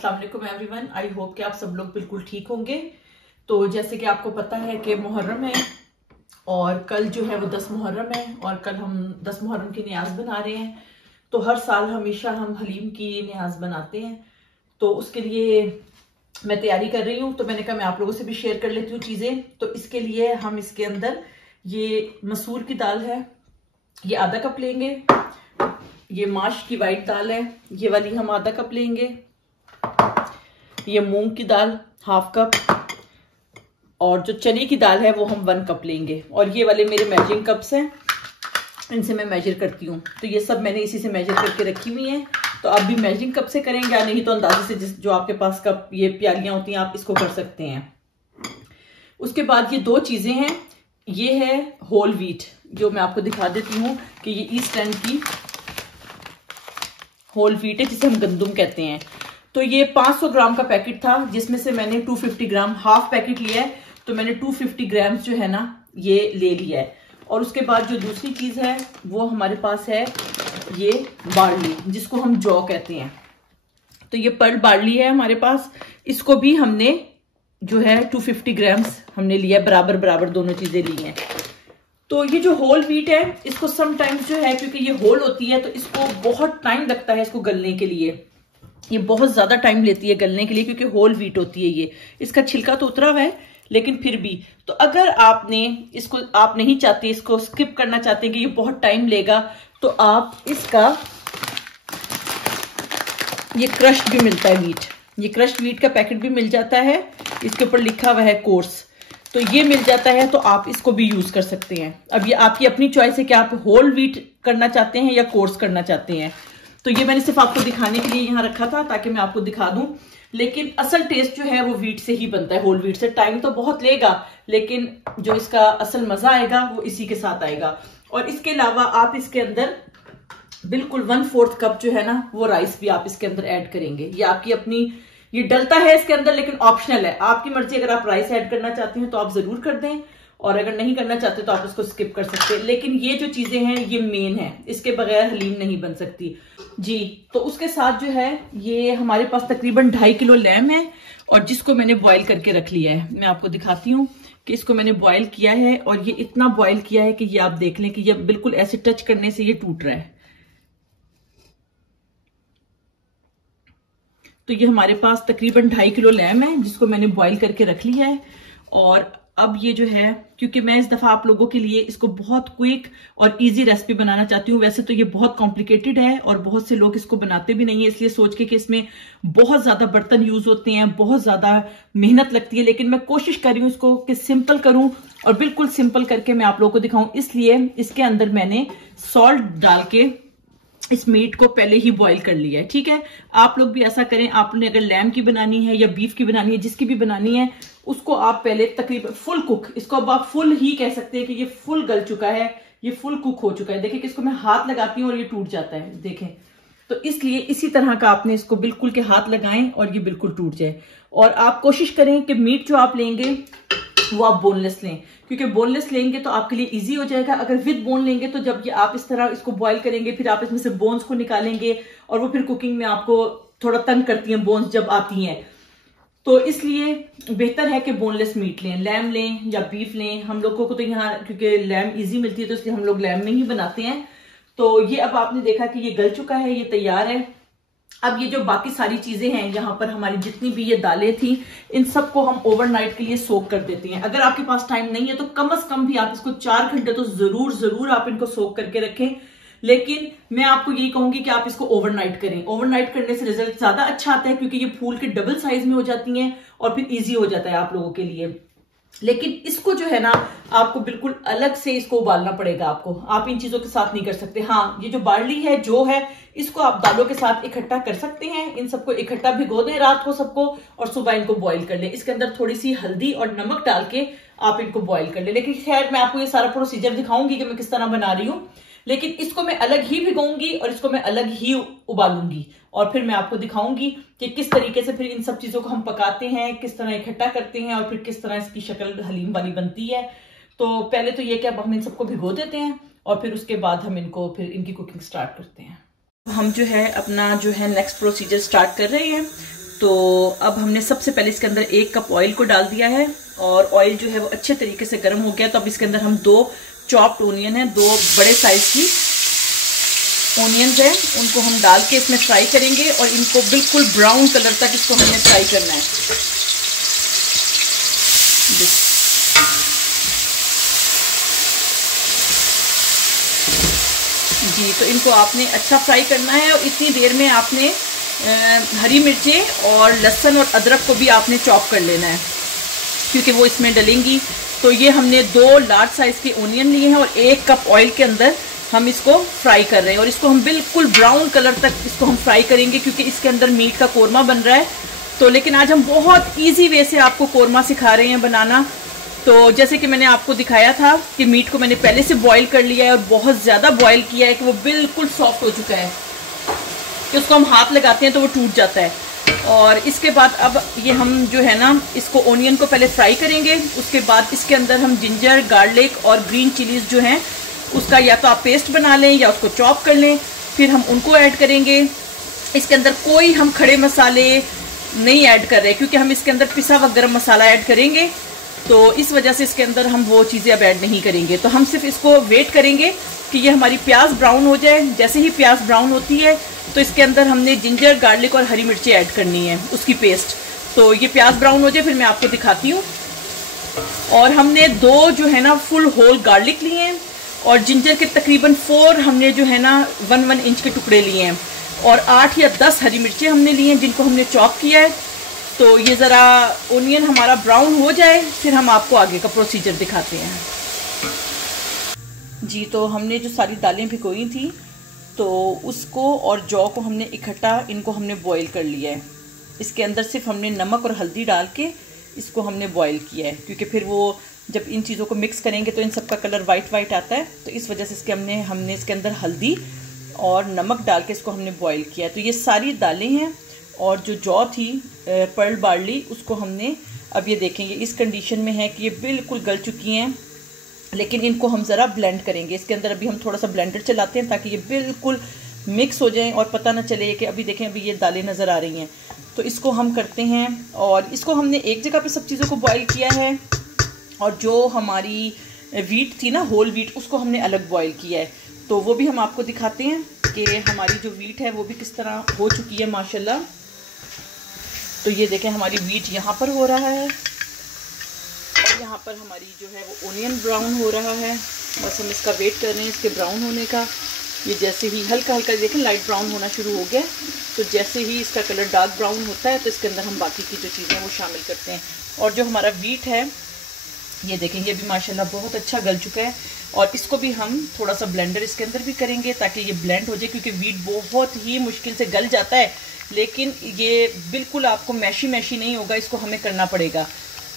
अस्सलाम वालेकुम everyone. I hope कि आप सब लोग बिल्कुल ठीक होंगे। तो जैसे कि आपको पता है कि मुहर्रम है और कल जो है वो 10 मुहर्रम है और कल हम 10 मुहर्रम की न्याज बना रहे हैं। तो हर साल हमेशा हम हलीम की न्याज बनाते हैं, तो उसके लिए मैं तैयारी कर रही हूँ। तो मैंने कहा मैं आप लोगों से भी शेयर कर लेती हूँ चीज़ें। तो इसके लिए हम इसके अंदर ये मसूर की दाल है, ये आधा कप लेंगे। ये माश की वाइट दाल है, ये वाली हम आधा कप लेंगे। ये मूंग की दाल हाफ कप, और जो चने की दाल है वो हम 1 कप लेंगे। और ये वाले मेरे मेजरिंग कप्स हैं, इनसे मैं मेजर करती हूँ। तो ये सब मैंने इसी से मेजर करके रखी हुई हैं। तो आप भी मेजरिंग कप से करेंगे या नहीं तो अंदाजे से जो आपके पास कप ये प्यालियां होती हैं आप इसको कर सकते हैं। उसके बाद ये 2 चीजें हैं, ये है होल व्हीट, जो मैं आपको दिखा देती हूँ कि ये ईस्ट एंड की होल व्हीट है जिसे हम गंदुम कहते हैं। तो ये 500 ग्राम का पैकेट था, जिसमें से मैंने 250 ग्राम हाफ पैकेट लिया है। तो मैंने 250 ग्राम जो है ना ये ले लिया है। और उसके बाद जो दूसरी चीज है वो हमारे पास है ये बार्ली, जिसको हम जौ कहते हैं। तो ये पर्ल बार्ली है हमारे पास, इसको भी हमने जो है 250 ग्राम्स हमने लिया, बराबर बराबर दोनों चीजें ली हैं। तो ये जो होल व्हीट है इसको समटाइम्स जो है, क्योंकि ये होल होती है तो इसको बहुत टाइम लगता है इसको गलने के लिए। ये बहुत ज्यादा टाइम लेती है गलने के लिए, क्योंकि होल व्हीट होती है ये। इसका छिलका तो उतरा हुआ है लेकिन फिर भी। तो अगर आपने इसको आप नहीं चाहते, इसको स्किप करना चाहते कि ये बहुत टाइम लेगा, तो आप इसका ये क्रश्ड भी मिलता है व्हीट, ये क्रश्ड व्हीट का पैकेट भी मिल जाता है। इसके ऊपर लिखा हुआ है कोर्स, तो ये मिल जाता है, तो आप इसको भी यूज कर सकते हैं। अब ये आपकी अपनी चॉइस है कि आप होल व्हीट करना चाहते हैं या कोर्स करना चाहते हैं। तो ये मैंने सिर्फ आपको दिखाने के लिए यहाँ रखा था ताकि मैं आपको दिखा दूं, लेकिन असल टेस्ट जो है वो व्हीट से ही बनता है, होल व्हीट से। टाइम तो बहुत लेगा लेकिन जो इसका असल मजा आएगा वो इसी के साथ आएगा। और इसके अलावा आप इसके अंदर बिल्कुल 1/4 कप जो है ना वो राइस भी आप इसके अंदर ऐड करेंगे। ये आपकी अपनी, ये डलता है इसके अंदर लेकिन ऑप्शनल है, आपकी मर्जी। अगर आप राइस ऐड करना चाहते हैं तो आप जरूर कर दें, और अगर नहीं करना चाहते तो आप इसको स्किप कर सकते हैं। लेकिन ये जो चीजें हैं ये मेन है, इसके बगैर हलीम नहीं बन सकती जी। तो उसके साथ जो है ये हमारे पास तकरीबन 2.5 किलो लैम है, और जिसको मैंने बॉईल करके रख लिया है। मैं आपको दिखाती हूँ कि इसको मैंने बॉईल किया है, और ये इतना बॉईल किया है कि ये आप देख लें कि ये बिल्कुल ऐसे टच करने से ये टूट रहा है। तो ये हमारे पास तकरीबन 2.5 किलो लैम है जिसको मैंने बॉईल करके रख लिया है। और अब ये जो है, क्योंकि मैं इस दफा आप लोगों के लिए इसको बहुत क्विक और इजी रेसिपी बनाना चाहती हूँ। वैसे तो ये बहुत कॉम्प्लिकेटेड है और बहुत से लोग इसको बनाते भी नहीं है, इसलिए सोच के कि इसमें बहुत ज्यादा बर्तन यूज होते हैं, बहुत ज्यादा मेहनत लगती है। लेकिन मैं कोशिश कर रही हूँ इसको कि सिंपल करूं और बिल्कुल सिंपल करके मैं आप लोगों को दिखाऊं। इसलिए इसके अंदर मैंने सॉल्ट डाल के इस मीट को पहले ही बॉईल कर लिया है। ठीक है, आप लोग भी ऐसा करें। आपने अगर लैम की बनानी है या बीफ की बनानी है, जिसकी भी बनानी है, उसको आप पहले तकरीबन फुल कुक, इसको अब आप फुल ही कह सकते हैं कि ये फुल गल चुका है, ये फुल कुक हो चुका है। देखिए कि इसको मैं हाथ लगाती हूँ और ये टूट जाता है, देखें। तो इसलिए इसी तरह का आपने इसको बिल्कुल के हाथ लगाएं और ये बिल्कुल टूट जाए। और आप कोशिश करें कि मीट जो आप लेंगे वो आप बोनलेस लें, क्योंकि बोनलेस लेंगे तो आपके लिए इजी हो जाएगा। अगर विद बोन लेंगे तो जब ये आप इस तरह इसको बॉईल करेंगे, फिर आप इसमें से बोन्स को निकालेंगे और वो फिर कुकिंग में आपको थोड़ा तंग करती हैं बोन्स जब आती हैं। तो इसलिए बेहतर है कि बोनलेस मीट लें, लैम लें या बीफ लें। हम लोगों को तो यहाँ क्योंकि लैम इजी मिलती है तो इसलिए हम लोग लैम में ही बनाते हैं। तो ये अब आपने देखा कि ये गल चुका है, ये तैयार है। अब ये जो बाकी सारी चीजें हैं यहाँ पर, हमारी जितनी भी ये दालें थी, इन सबको हम ओवरनाइट के लिए सोक कर देते हैं। अगर आपके पास टाइम नहीं है तो कम से कम भी आप इसको 4 घंटे तो जरूर आप इनको सोक करके रखें। लेकिन मैं आपको यही कहूंगी कि आप इसको ओवरनाइट करें। ओवरनाइट करने से रिजल्ट ज्यादा अच्छा आता है, क्योंकि ये फूल के डबल साइज में हो जाती हैं और फिर इजी हो जाता है आप लोगों के लिए। लेकिन इसको जो है ना आपको बिल्कुल अलग से इसको उबालना पड़ेगा आपको, आप इन चीजों के साथ नहीं कर सकते। हाँ, ये जो बार्ली है, जो है, इसको आप दालों के साथ इकट्ठा कर सकते हैं। इन सबको इकट्ठा भिगो दें रात को सबको, और सुबह इनको बॉईल कर लें। इसके अंदर थोड़ी सी हल्दी और नमक डाल के आप इनको बॉईल कर लें। लेकिन खैर मैं आपको ये सारा प्रोसीजर दिखाऊंगी कि मैं किस तरह बना रही हूँ। लेकिन इसको मैं अलग ही भिगोऊंगी और इसको मैं अलग ही उबालूंगी, और फिर मैं आपको दिखाऊंगी कि किस तरीके से फिर इन सब चीजों को हम पकाते हैं, किस तरह इकट्ठा करते हैं और फिर किस तरह इसकी शक्ल हलीम वाली बनती है। तो पहले तो ये कि अब हम इन सबको भिगो देते हैं और फिर उसके बाद हम इनको फिर इनकी कुकिंग स्टार्ट करते हैं। हम जो है अपना जो है नेक्स्ट प्रोसीजर स्टार्ट कर रहे हैं। तो अब हमने सबसे पहले इसके अंदर 1 कप ऑयल को डाल दिया है और ऑयल जो है वो अच्छे तरीके से गर्म हो गया। तो अब इसके अंदर हम 2 चॉप्ड ओनियन है, 2 बड़े साइज की ओनियन है, उनको हम डाल के इसमें फ्राई करेंगे और इनको बिल्कुल ब्राउन कलर तक इसको हमने फ्राई करना है। जी, तो इनको आपने अच्छा फ्राई करना है और इतनी देर में आपने हरी मिर्चें और लहसुन और अदरक को भी आपने चॉप कर लेना है क्योंकि वो इसमें डलेंगी। तो ये हमने 2 लार्ज साइज के ओनियन लिए हैं और 1 कप ऑयल के अंदर हम इसको फ्राई कर रहे हैं और इसको हम बिल्कुल ब्राउन कलर तक इसको हम फ्राई करेंगे क्योंकि इसके अंदर मीट का कोरमा बन रहा है। तो लेकिन आज हम बहुत ईजी वे से आपको कोरमा सिखा रहे हैं बनाना। तो जैसे कि मैंने आपको दिखाया था कि मीट को मैंने पहले से बॉईल कर लिया है और बहुत ज़्यादा बॉईल किया है कि वो बिल्कुल सॉफ्ट हो चुका है कि उसको हम हाथ लगाते हैं तो वो टूट जाता है। और इसके बाद अब ये हम जो है ना इसको ओनियन को पहले फ्राई करेंगे, उसके बाद इसके अंदर हम जिंजर, गार्लिक और ग्रीन चिलीज जो हैं उसका या तो आप पेस्ट बना लें या उसको चॉप कर लें, फिर हम उनको ऐड करेंगे। इसके अंदर कोई हम खड़े मसाले नहीं ऐड कर रहे क्योंकि हम इसके अंदर पिसा हुआ गरम मसाला ऐड करेंगे, तो इस वजह से इसके अंदर हम वो चीज़ें अब ऐड नहीं करेंगे। तो हम सिर्फ इसको वेट करेंगे कि ये हमारी प्याज ब्राउन हो जाए। जैसे ही प्याज ब्राउन होती है तो इसके अंदर हमने जिंजर, गार्लिक और हरी मिर्ची ऐड करनी है, उसकी पेस्ट। तो ये प्याज ब्राउन हो जाए फिर मैं आपको दिखाती हूँ। और हमने 2 जो है ना फुल होल गार्लिक लिए हैं और जिंजर के तकरीबन 4 हमने जो है ना 1 इंच के टुकड़े लिए हैं और 8 या 10 हरी मिर्चें हमने ली हैं जिनको हमने चॉप किया है। तो ये ज़रा ओनियन हमारा ब्राउन हो जाए फिर हम आपको आगे का प्रोसीजर दिखाते हैं। जी, तो हमने जो सारी दालें भिगोई थी तो उसको और जौ को हमने इकट्ठा इनको हमने बॉईल कर लिया है। इसके अंदर सिर्फ हमने नमक और हल्दी डाल के इसको हमने बॉईल किया है क्योंकि फिर वो जब इन चीज़ों को मिक्स करेंगे तो इन सब का कलर वाइट वाइट आता है, तो इस वजह से इसके हमने इसके अंदर हल्दी और नमक डाल के इसको हमने बॉईल किया है। तो ये सारी दालें हैं और जो जौ थी पर्ल बार्ली उसको हमने अब ये देखेंगे इस कंडीशन में है कि ये बिल्कुल गल चुकी हैं, लेकिन इनको हम ज़रा ब्लेंड करेंगे। इसके अंदर अभी हम थोड़ा सा ब्लेंडर चलाते हैं ताकि ये बिल्कुल मिक्स हो जाएं और पता ना चले कि अभी देखें अभी ये दालें नज़र आ रही हैं। तो इसको हम करते हैं और इसको हमने एक जगह पे सब चीज़ों को बॉईल किया है और जो हमारी वीट थी ना होल वीट उसको हमने अलग बॉईल किया है। तो वो भी हम आपको दिखाते हैं कि हमारी जो वीट है वो भी किस तरह हो चुकी है माशाल्लाह। तो ये देखें हमारी वीट यहाँ पर हो रहा है और यहाँ पर हमारी जो है वो ओनियन ब्राउन हो रहा है। बस हम इसका वेट कर रहे हैं इसके ब्राउन होने का। ये जैसे ही हल्का हल्का देखें लाइट ब्राउन होना शुरू हो गया, तो जैसे ही इसका कलर डार्क ब्राउन होता है तो इसके अंदर हम बाकी की जो चीज़ें वो शामिल करते हैं। और जो हमारा वीट है ये देखें ये भी माशाल्लाह बहुत अच्छा गल चुका है और इसको भी हम थोड़ा सा ब्लेंडर इसके अंदर भी करेंगे ताकि ये ब्लेंड हो जाए क्योंकि वीट बहुत ही मुश्किल से गल जाता है, लेकिन ये बिल्कुल आपको मैशी मैशी नहीं होगा, इसको हमें करना पड़ेगा।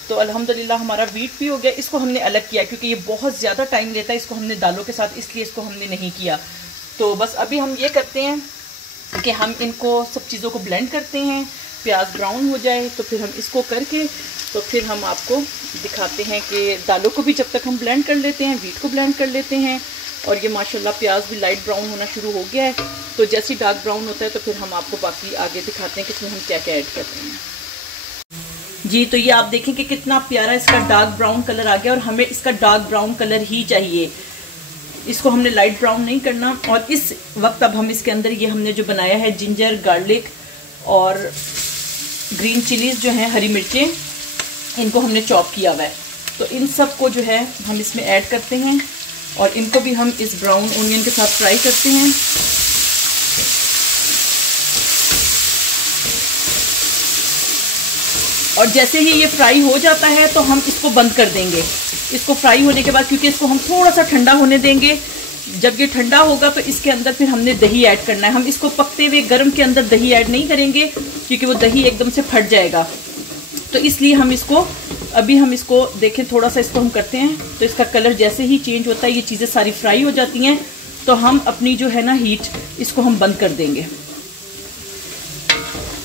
तो अल्हम्दुलिल्लाह हमारा वीट भी हो गया। इसको हमने अलग किया क्योंकि ये बहुत ज़्यादा टाइम लेता है, इसको हमने दालों के साथ इसलिए इसको हमने नहीं किया। तो बस अभी हम ये करते हैं कि हम इनको सब चीज़ों को ब्लेंड करते हैं, प्याज ब्राउन हो जाए तो फिर हम इसको करके तो फिर हम आपको दिखाते हैं कि दालों को भी जब तक हम ब्लेंड कर लेते हैं वीट को ब्लेंड कर लेते हैं। और ये माशाल्लाह प्याज भी लाइट ब्राउन होना शुरू हो गया है, तो जैसे ही डार्क ब्राउन होता है तो फिर हम आपको बाकी आगे दिखाते हैं कि इसमें हम क्या क्या ऐड करते हैं। जी, तो ये आप देखें कि कितना प्यारा इसका डार्क ब्राउन कलर आ गया और हमें इसका डार्क ब्राउन कलर ही चाहिए, इसको हमने लाइट ब्राउन नहीं करना। और इस वक्त अब हम इसके अंदर ये हमने जो बनाया है जिंजर, गार्लिक और ग्रीन चिलीज जो हैं हरी मिर्चें, इनको हमने चॉप किया हुआ है, तो इन सब को जो है हम इसमें ऐड करते हैं और इनको भी हम इस ब्राउन ओनियन के साथ फ्राई करते हैं। और जैसे ही ये फ्राई हो जाता है तो हम इसको बंद कर देंगे। इसको फ्राई होने के बाद क्योंकि इसको हम थोड़ा सा ठंडा होने देंगे, जब ये ठंडा होगा तो इसके अंदर फिर हमने दही ऐड करना है। हम इसको पकते हुए गर्म के अंदर दही ऐड नहीं करेंगे क्योंकि वो दही एकदम से फट जाएगा, तो इसलिए हम इसको अभी हम इसको देखें थोड़ा सा इसको हम करते हैं तो इसका कलर जैसे ही चेंज होता है ये चीज़ें सारी फ्राई हो जाती हैं, तो हम अपनी जो है ना हीट इसको हम बंद कर देंगे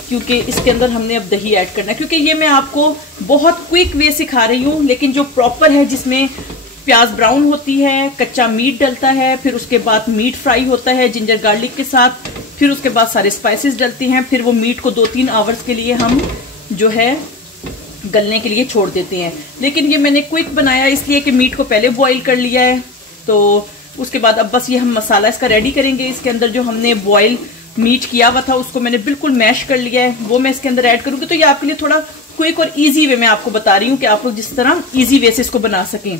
क्योंकि इसके अंदर हमने अब दही ऐड करना है। क्योंकि ये मैं आपको बहुत क्विक वे सिखा रही हूँ, लेकिन जो प्रॉपर है जिसमें प्याज ब्राउन होती है, कच्चा मीट डलता है, फिर उसके बाद मीट फ्राई होता है जिंजर गार्लिक के साथ, फिर उसके बाद सारे स्पाइसेस डलते हैं, फिर वो मीट को 2-3 आवर्स के लिए हम जो है गलने के लिए छोड़ देते हैं। लेकिन ये मैंने क्विक बनाया इसलिए कि मीट को पहले बॉईल कर लिया है। तो उसके बाद अब बस ये हम मसाला इसका रेडी करेंगे। इसके अंदर जो हमने बॉईल मीट किया हुआ था उसको मैंने बिल्कुल मैश कर लिया है, वो मैं इसके अंदर ऐड करूंगी। तो ये आपके लिए थोड़ा क्विक और इजी वे मैं आपको बता रही हूँ कि आप लोग जिस तरह इजी वे से इसको बना सकें।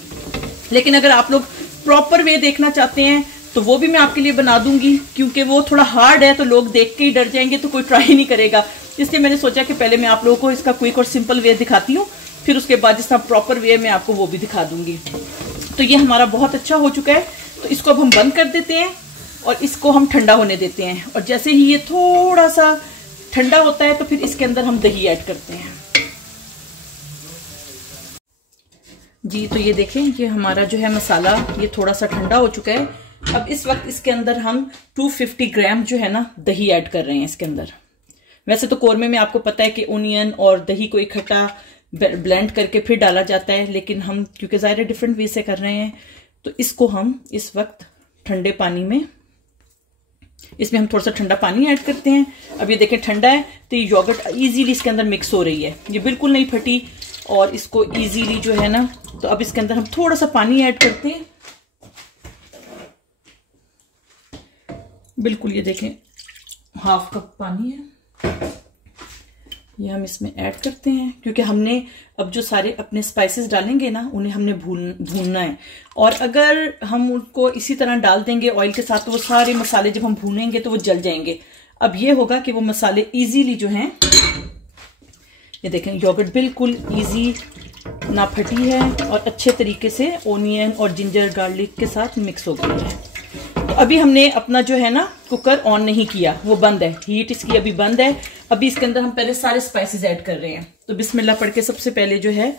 लेकिन अगर आप लोग प्रॉपर वे देखना चाहते हैं तो वो भी मैं आपके लिए बना दूंगी, क्योंकि वो थोड़ा हार्ड है तो लोग देख के ही डर जाएंगे, तो कोई ट्राई नहीं करेगा। इसलिए मैंने सोचा कि पहले मैं आप लोगों को इसका क्विक और सिंपल वे दिखाती हूँ, फिर उसके बाद जिस तरह प्रॉपर वे मैं आपको वो भी दिखा दूंगी। तो ये हमारा बहुत अच्छा हो चुका है, तो इसको अब हम बंद कर देते हैं और इसको हम ठंडा होने देते हैं। और जैसे ही ये थोड़ा सा ठंडा होता है तो फिर इसके अंदर हम दही ऐड करते हैं। जी तो ये देखें, ये हमारा जो है मसाला ये थोड़ा सा ठंडा हो चुका है। अब इस वक्त इसके अंदर हम 250 ग्राम जो है ना दही ऐड कर रहे हैं इसके अंदर। वैसे तो कोरमे में आपको पता है कि ओनियन और दही को इकट्ठा ब्लेंड करके फिर डाला जाता है, लेकिन हम क्योंकि ज़ाहिर डिफरेंट वे से कर रहे हैं तो इसको हम इस वक्त ठंडे पानी में, इसमें हम थोड़ा सा ठंडा पानी ऐड करते हैं। अब ये देखें ठंडा है तो ये योगर्ट इजीली इसके अंदर मिक्स हो रही है, ये बिल्कुल नहीं फटी और इसको इजीली जो है ना, तो अब इसके अंदर हम थोड़ा सा पानी ऐड करते हैं। बिल्कुल ये देखें 1/2 कप पानी है, ये हम इसमें ऐड करते हैं, क्योंकि हमने अब जो सारे अपने स्पाइसेस डालेंगे ना उन्हें हमने भूनना है। और अगर हम उनको इसी तरह डाल देंगे ऑयल के साथ तो वो सारे मसाले जब हम भूनेंगे तो वो जल जाएंगे। अब ये होगा कि वो मसाले इजीली जो हैं, ये देखें योगर्ट बिल्कुल इजी ना फटी है और अच्छे तरीके से ओनियन और जिंजर गार्लिक के साथ मिक्स हो गई है। तो अभी हमने अपना जो है ना कुकर ऑन नहीं किया, वो बंद है, हीट इसकी अभी बंद है। अभी इसके अंदर हम पहले सारे स्पाइसेस ऐड कर रहे हैं। तो बिस्मिल्लाह पढ़ के सबसे पहले जो है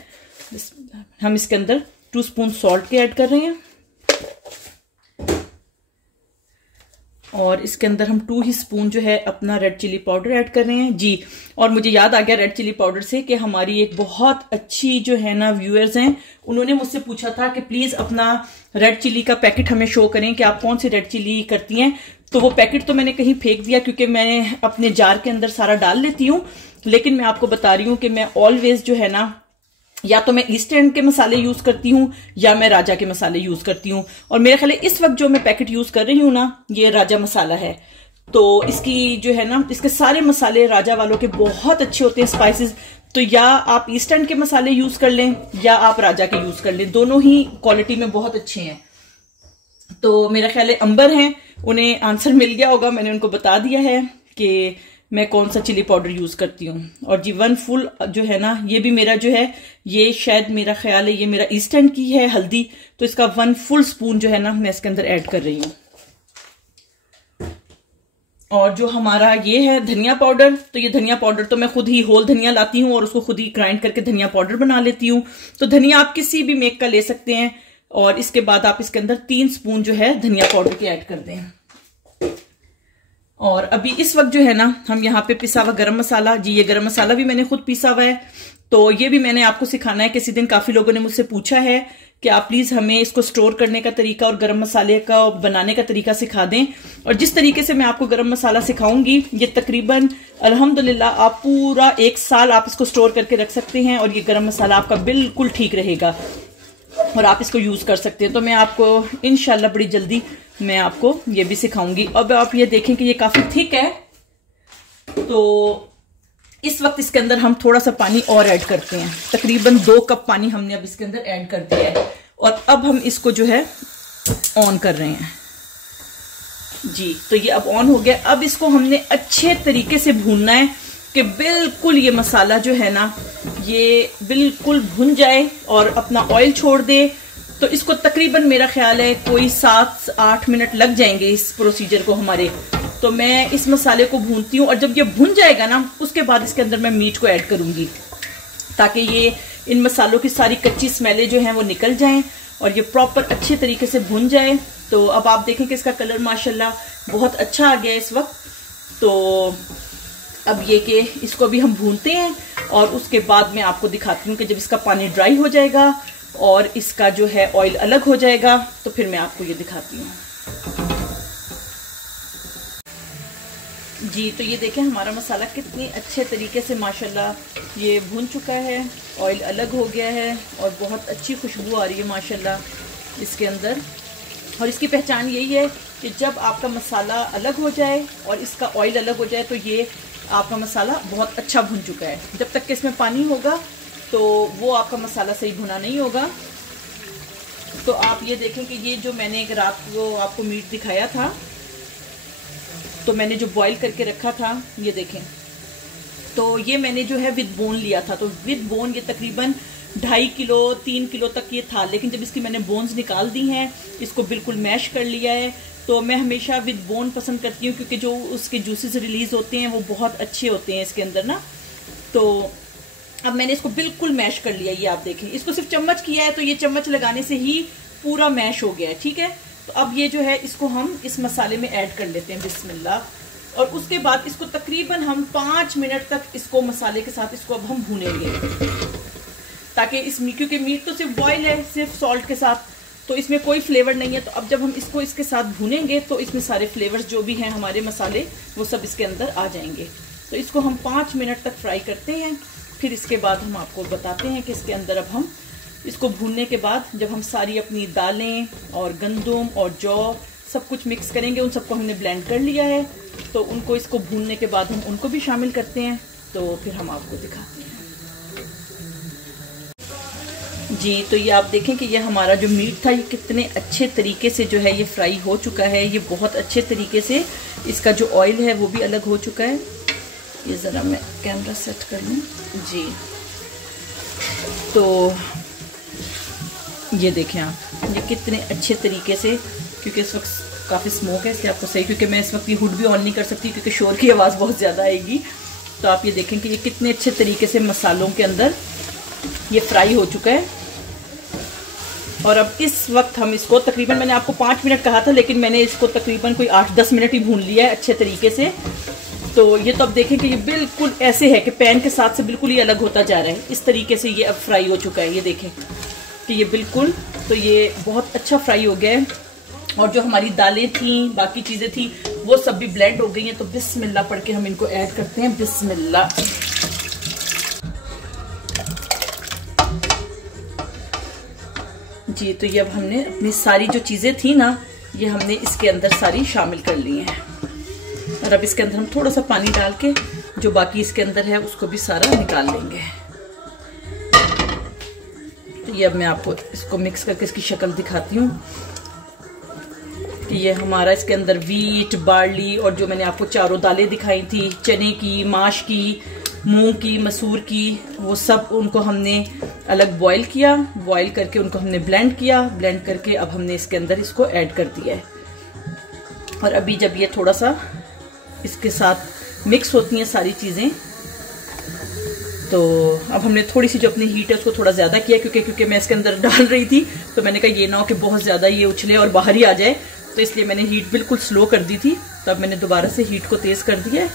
हम इसके अंदर 2 स्पून सॉल्ट के ऐड कर रहे हैं और इसके अंदर हम 2 ही स्पून जो है अपना रेड चिली पाउडर ऐड कर रहे हैं। जी और मुझे याद आ गया रेड चिली पाउडर से कि हमारी एक बहुत अच्छी जो है ना व्यूअर्स हैं, उन्होंने मुझसे पूछा था कि प्लीज अपना रेड चिली का पैकेट हमें शो करें कि आप कौन सी रेड चिली करती हैं। तो वो पैकेट तो मैंने कहीं फेंक दिया क्योंकि मैं अपने जार के अंदर सारा डाल लेती हूँ, लेकिन मैं आपको बता रही हूँ कि मैं ऑलवेज जो है ना या तो मैं ईस्ट एंड के मसाले यूज करती हूँ या मैं राजा के मसाले यूज करती हूँ। और मेरे ख्याल इस वक्त जो मैं पैकेट यूज कर रही हूँ ना ये राजा मसाला है। तो इसकी जो है ना इसके सारे मसाले राजा वालों के बहुत अच्छे होते हैं स्पाइसेस। तो या आप ईस्ट एंड के मसाले यूज कर लें या आप राजा के यूज कर लें, दोनों ही क्वालिटी में बहुत अच्छे हैं। तो मेरा ख्याल है अंबर हैं, उन्हें आंसर मिल गया होगा, मैंने उनको बता दिया है कि मैं कौन सा चिली पाउडर यूज करती हूँ। और जी 1 फुल जो है ना ये भी मेरा जो है ये शायद मेरा ख्याल है ये मेरा ईस्ट एंड की है हल्दी, तो इसका 1 फुल स्पून जो है ना मैं इसके अंदर ऐड कर रही हूँ। और जो हमारा ये है धनिया पाउडर, तो ये धनिया पाउडर तो मैं खुद ही होल धनिया लाती हूँ और उसको खुद ही ग्राइंड करके धनिया पाउडर बना लेती हूँ। तो धनिया आप किसी भी मेक का ले सकते हैं। और इसके बाद आप इसके अंदर 3 स्पून जो है धनिया पाउडर के ऐड कर दें। और अभी इस वक्त जो है ना हम यहाँ पे पिसा हुआ गरम मसाला, जी ये गरम मसाला भी मैंने खुद पिसा हुआ है, तो ये भी मैंने आपको सिखाना है। किसी दिन काफी लोगों ने मुझसे पूछा है कि आप प्लीज हमें इसको स्टोर करने का तरीका और गरम मसाले का बनाने का तरीका सिखा दें। और जिस तरीके से मैं आपको गरम मसाला सिखाऊंगी ये तकरीबन अल्हम्दुलिल्लाह आप पूरा 1 साल आप इसको स्टोर करके रख सकते हैं और ये गरम मसाला आपका बिल्कुल ठीक रहेगा और आप इसको यूज कर सकते हैं। तो मैं आपको इंशाल्लाह बड़ी जल्दी मैं आपको ये भी सिखाऊंगी। अब आप ये देखें कि ये काफी थिक है, तो इस वक्त इसके अंदर हम थोड़ा सा पानी और ऐड करते हैं। तकरीबन 2 कप पानी हमने अब इसके अंदर ऐड कर दिया है और अब हम इसको जो है ऑन कर रहे हैं। जी तो ये अब ऑन हो गया। अब इसको हमने अच्छे तरीके से भूनना है कि बिल्कुल ये मसाला जो है ना ये बिल्कुल भुन जाए और अपना ऑयल छोड़ दे। तो इसको तकरीबन मेरा ख्याल है कोई 7-8 मिनट लग जाएंगे इस प्रोसीजर को हमारे। तो मैं इस मसाले को भूनती हूँ और जब ये भुन जाएगा ना उसके बाद इसके अंदर मैं मीट को ऐड करूंगी ताकि ये इन मसालों की सारी कच्ची स्मेलें जो हैं वो निकल जाएं और ये प्रॉपर अच्छे तरीके से भुन जाए। तो अब आप देखें कि इसका कलर माशाल्लाह बहुत अच्छा आ गया इस वक्त। तो अब ये कि इसको भी हम भूनते हैं और उसके बाद मैं आपको दिखाती हूँ कि जब इसका पानी ड्राई हो जाएगा और इसका जो है ऑयल अलग हो जाएगा तो फिर मैं आपको ये दिखाती हूँ। जी तो ये देखें हमारा मसाला कितनी अच्छे तरीके से माशाल्लाह ये भून चुका है, ऑयल अलग हो गया है और बहुत अच्छी खुशबू आ रही है माशाल्लाह इसके अंदर। और इसकी पहचान यही है कि जब आपका मसाला अलग हो जाए और इसका ऑयल अलग हो जाए तो ये आपका मसाला बहुत अच्छा भुन चुका है। जब तक कि इसमें पानी होगा तो वो आपका मसाला सही भुना नहीं होगा। तो आप ये देखें कि ये जो मैंने एक रात को आपको मीट दिखाया था, तो मैंने जो बॉईल करके रखा था, ये देखें, तो ये मैंने जो है विद बोन लिया था। तो विद बोन ये तकरीबन 2.5 किलो 3 किलो तक ये था, लेकिन जब इसकी मैंने बोन्स निकाल दी हैं, इसको बिल्कुल मैश कर लिया है। तो मैं हमेशा विद बोन पसंद करती हूँ क्योंकि जो उसके जूसेस रिलीज होते हैं वो बहुत अच्छे होते हैं इसके अंदर ना। तो अब मैंने इसको बिल्कुल मैश कर लिया, ये आप देखें। इसको सिर्फ चम्मच किया है तो ये चम्मच लगाने से ही पूरा मैश हो गया है, ठीक है। तो अब ये जो है इसको हम इस मसाले में ऐड कर लेते हैं, बिस्मिल्लाह। और उसके बाद इसको तकरीबन हम 5 मिनट तक इसको मसाले के साथ इसको अब हम भूनेंगे, ताकि इसमें, क्योंकि मीट तो सिर्फ बॉयल है सिर्फ सॉल्ट के साथ, तो इसमें कोई फ्लेवर नहीं है। तो अब जब हम इसको इसके साथ भूनेंगे तो इसमें सारे फ्लेवर्स जो भी हैं हमारे मसाले वो सब इसके अंदर आ जाएंगे। तो इसको हम 5 मिनट तक फ्राई करते हैं, फिर इसके बाद हम आपको बताते हैं कि इसके अंदर अब हम इसको भूनने के बाद जब हम सारी अपनी दालें और गंदम और जौ सब कुछ मिक्स करेंगे, उन सबको हमने ब्लेंड कर लिया है, तो उनको इसको भूनने के बाद हम उनको भी शामिल करते हैं। तो फिर हम आपको दिखाते हैं। जी तो ये आप देखें कि ये हमारा जो मीट था ये कितने अच्छे तरीके से जो है ये फ्राई हो चुका है। ये बहुत अच्छे तरीके से इसका जो ऑयल है वो भी अलग हो चुका है। ये ज़रा मैं कैमरा सेट कर लूँ जी। तो ये देखें आप, ये कितने अच्छे तरीके से, क्योंकि इस वक्त काफ़ी स्मोक है इसलिए आपको सही, क्योंकि मैं इस वक्त ये हुड भी ऑन नहीं कर सकती क्योंकि शोर की आवाज़ बहुत ज़्यादा आएगी। तो आप ये देखें कि ये कितने अच्छे तरीके से मसालों के अंदर ये फ्राई हो चुका है। और अब इस वक्त हम इसको तकरीबन, मैंने आपको 5 मिनट कहा था लेकिन मैंने इसको तकरीबन कोई 8-10 मिनट ही भून लिया है अच्छे तरीके से। तो ये तो अब देखें कि ये बिल्कुल ऐसे है कि पैन के साथ से बिल्कुल ही अलग होता जा रहा है। इस तरीके से ये अब फ्राई हो चुका है। ये देखें कि ये बिल्कुल, तो ये बहुत अच्छा फ्राई हो गया है। और जो हमारी दालें थी, बाकी चीज़ें थी, वो सब भी ब्लेंड हो गई हैं। तो बिस्मिल्लाह पढ़ के हम इनको ऐड करते हैं, बिस्मिल्लाह। जी तो ये अब हमने अपनी सारी जो चीज़ें थी ना, ये हमने इसके अंदर सारी शामिल कर ली हैं। और अब इसके अंदर हम थोड़ा सा पानी डाल के जो बाकी इसके अंदर है उसको भी सारा निकाल लेंगे। तो ये अब मैं आपको इसको मिक्स करके इसकी शक्ल दिखाती हूँ कि ये हमारा इसके अंदर वीट, बार्ली और जो मैंने आपको चारों दालें दिखाई थी, चने की, माश की, मूंग की, मसूर की, वो सब उनको हमने अलग बॉईल किया। बॉईल करके उनको हमने ब्लेंड किया। ब्लेंड करके अब हमने इसके अंदर इसको ऐड कर दिया है। और अभी जब ये थोड़ा सा इसके साथ मिक्स होती हैं सारी चीज़ें, तो अब हमने थोड़ी सी जो अपनी हीट है उसको थोड़ा ज़्यादा किया, क्योंकि मैं इसके अंदर डाल रही थी तो मैंने कहा ये ना हो कि बहुत ज़्यादा ये उछले और बाहर ही आ जाए, तो इसलिए मैंने हीट बिल्कुल स्लो कर दी थी। तो अब मैंने दोबारा से हीट को तेज़ कर दिया है।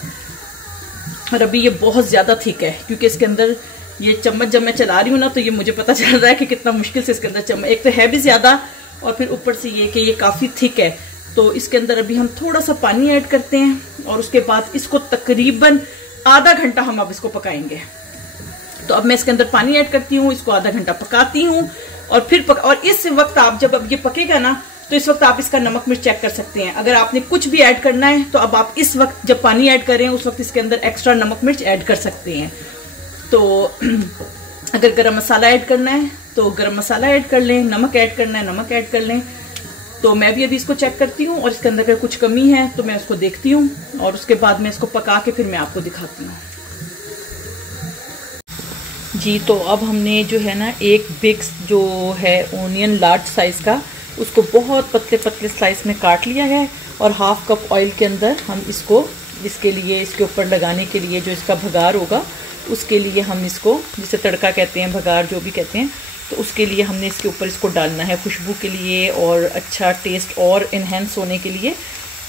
और अभी ये बहुत ज़्यादा थिक है, क्योंकि इसके अंदर ये चम्मच जब मैं चला रही हूँ ना, तो ये मुझे पता चल रहा है कि कितना मुश्किल से इसके अंदर चम्मच, एक तो है भी ज़्यादा और फिर ऊपर से ये कि ये काफ़ी थिक है। तो इसके अंदर अभी हम थोड़ा सा पानी ऐड करते हैं और उसके बाद इसको तकरीबन आधा घंटा हम अब इसको पकाएंगे। तो अब मैं इसके अंदर पानी ऐड करती हूँ, इसको आधा घंटा पकाती हूँ और फिर और इस वक्त आप जब अब ये पकेगा ना, तो इस वक्त आप इसका नमक मिर्च चेक कर सकते हैं। अगर आपने कुछ भी ऐड करना है तो अब आप इस वक्त जब पानी ऐड करें उस वक्त इसके अंदर एक्स्ट्रा नमक मिर्च ऐड कर सकते हैं। तो अगर गरम मसाला ऐड करना है तो गरम मसाला ऐड कर लें, नमक ऐड करना है नमक ऐड कर लें। तो मैं भी अभी इसको चेक करती हूँ और इसके अंदर अगर कुछ कमी है तो मैं उसको देखती हूँ और उसके बाद मैं इसको पका के फिर मैं आपको दिखाती हूँ। जी तो अब हमने जो है ना एक बिग जो है ओनियन लार्ज साइज का, उसको बहुत पतले पतले स्लाइस में काट लिया है और 1/2 कप ऑयल के अंदर हम इसको, इसके लिए इसके ऊपर लगाने के लिए जो इसका भगार होगा उसके लिए हम इसको, जिसे तड़का कहते हैं, भगार जो भी कहते हैं, तो उसके लिए हमने इसके ऊपर इसको डालना है खुशबू के लिए और अच्छा टेस्ट और इन्हेंस होने के लिए।